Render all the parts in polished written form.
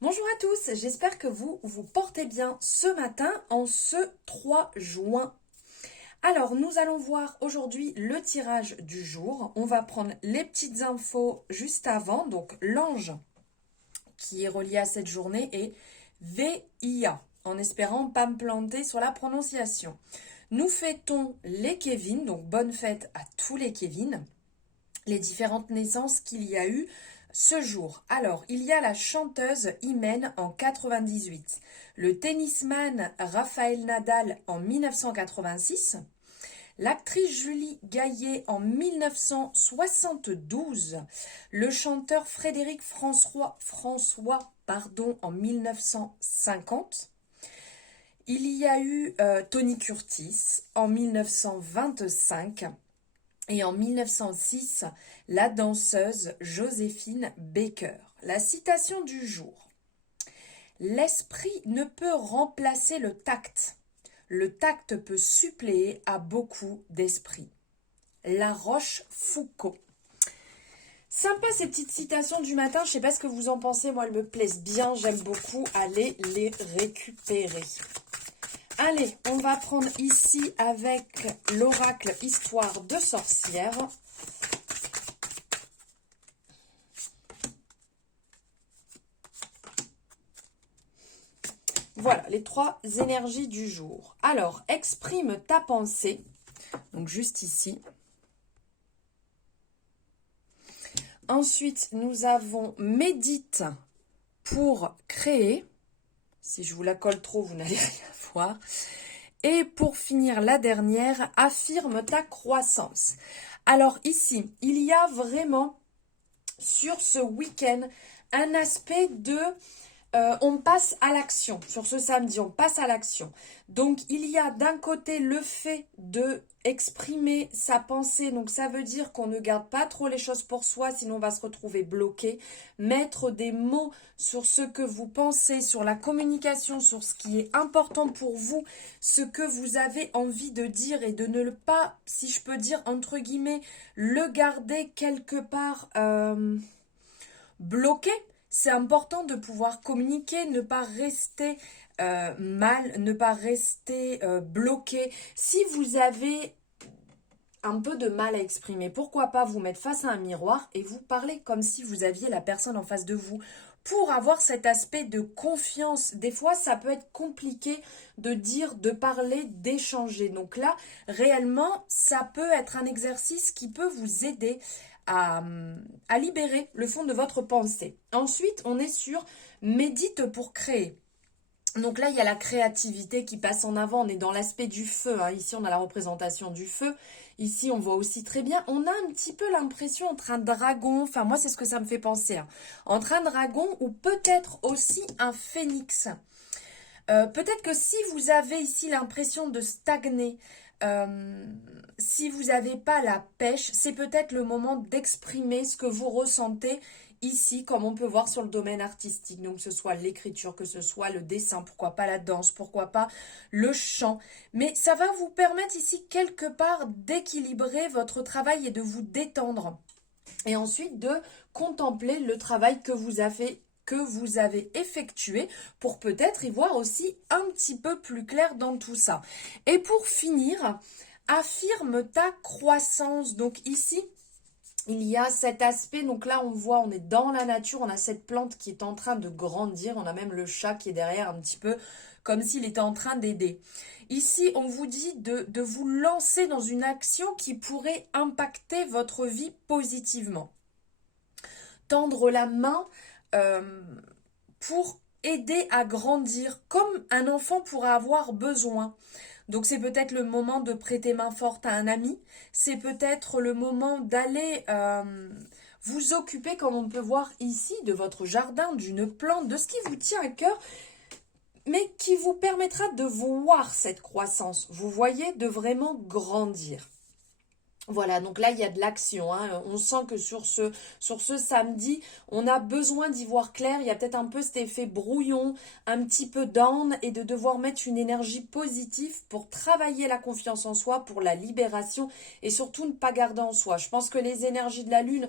Bonjour à tous, j'espère que vous vous portez bien ce matin en ce 3 juin. Alors, nous allons voir aujourd'hui le tirage du jour. On va prendre les petites infos juste avant. Donc, l'ange qui est relié à cette journée est VIA, en espérant pas me planter sur la prononciation. Nous fêtons les Kevin, donc bonne fête à tous les Kevin, les différentes naissances qu'il y a eu ce jour. Alors, il y a la chanteuse Imen en 98, le tennisman Rafael Nadal en 1986, l'actrice Julie Gaillet en 1972, le chanteur Frédéric François en 1950. Il y a eu Tony Curtis en 1925. Et en 1906, la danseuse Joséphine Baker. La citation du jour. L'esprit ne peut remplacer le tact. Le tact peut suppléer à beaucoup d'esprit. La Rochefoucauld. Sympa ces petites citations du matin, je ne sais pas ce que vous en pensez, moi elles me plaisent bien, j'aime beaucoup aller les récupérer. Allez, on va prendre ici avec l'oracle Histoire de sorcière. Voilà, les trois énergies du jour. Alors, exprime ta pensée. Donc, juste ici. Ensuite, nous avons médite pour créer. Si je vous la colle trop, vous n'allez rien voir. Et pour finir, la dernière, affirme ta croissance. Alors ici, il y a vraiment sur ce week-end un aspect de on passe à l'action. Sur ce samedi, on passe à l'action. Donc, il y a d'un côté le fait de exprimer sa pensée. Donc, ça veut dire qu'on ne garde pas trop les choses pour soi, sinon on va se retrouver bloqué. Mettre des mots sur ce que vous pensez, sur la communication, sur ce qui est important pour vous, ce que vous avez envie de dire et de ne le pas, si je peux dire, entre guillemets, le garder quelque part bloqué. C'est important de pouvoir communiquer, ne pas rester mal, ne pas rester bloqué. Si vous avez un peu de mal à exprimer, pourquoi pas vous mettre face à un miroir et vous parler comme si vous aviez la personne en face de vous pour avoir cet aspect de confiance. Des fois, ça peut être compliqué de dire, de parler, d'échanger. Donc là, réellement, ça peut être un exercice qui peut vous aider à libérer le fond de votre pensée. Ensuite, on est sur médite pour créer. Donc là, il y a la créativité qui passe en avant. On est dans l'aspect du feu. Hein. Ici, on a la représentation du feu. Ici, on voit aussi très bien. On a un petit peu l'impression entre un dragon. Enfin, moi, c'est ce que ça me fait penser. Hein. Entre un dragon ou peut-être aussi un phénix. Peut-être que si vous avez ici l'impression de stagner, si vous n'avez pas la pêche, c'est peut-être le moment d'exprimer ce que vous ressentez ici, comme on peut voir sur le domaine artistique. Donc, que ce soit l'écriture, que ce soit le dessin, pourquoi pas la danse, pourquoi pas le chant. Mais ça va vous permettre ici, quelque part, d'équilibrer votre travail et de vous détendre. Et ensuite, de contempler le travail que vous avez effectué pour peut-être y voir aussi un petit peu plus clair dans tout ça. Et pour finir, affirme ta croissance. Donc ici, il y a cet aspect, donc là on voit, on est dans la nature, on a cette plante qui est en train de grandir, on a même le chat qui est derrière un petit peu comme s'il était en train d'aider. Ici, on vous dit de vous lancer dans une action qui pourrait impacter votre vie positivement. Tendre la main pour aider à grandir comme un enfant pourrait avoir besoin. Donc c'est peut-être le moment de prêter main forte à un ami, c'est peut-être le moment d'aller vous occuper, comme on peut voir ici, de votre jardin, d'une plante, de ce qui vous tient à cœur, mais qui vous permettra de voir cette croissance, vous voyez, de vraiment grandir. Voilà, donc là, il y a de l'action, hein. On sent que sur ce samedi, on a besoin d'y voir clair. Il y a peut-être un peu cet effet brouillon, un petit peu down, et de devoir mettre une énergie positive pour travailler la confiance en soi, pour la libération, et surtout ne pas garder en soi. Je pense que les énergies de la Lune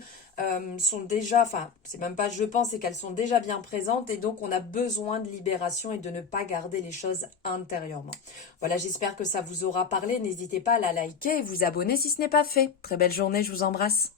sont déjà, enfin, c'est même pas je pense, c'est qu'elles sont déjà bien présentes, et donc on a besoin de libération et de ne pas garder les choses intérieurement. Voilà, j'espère que ça vous aura parlé. N'hésitez pas à la liker et vous abonner si ce n'est pas fait. Très belle journée, je vous embrasse.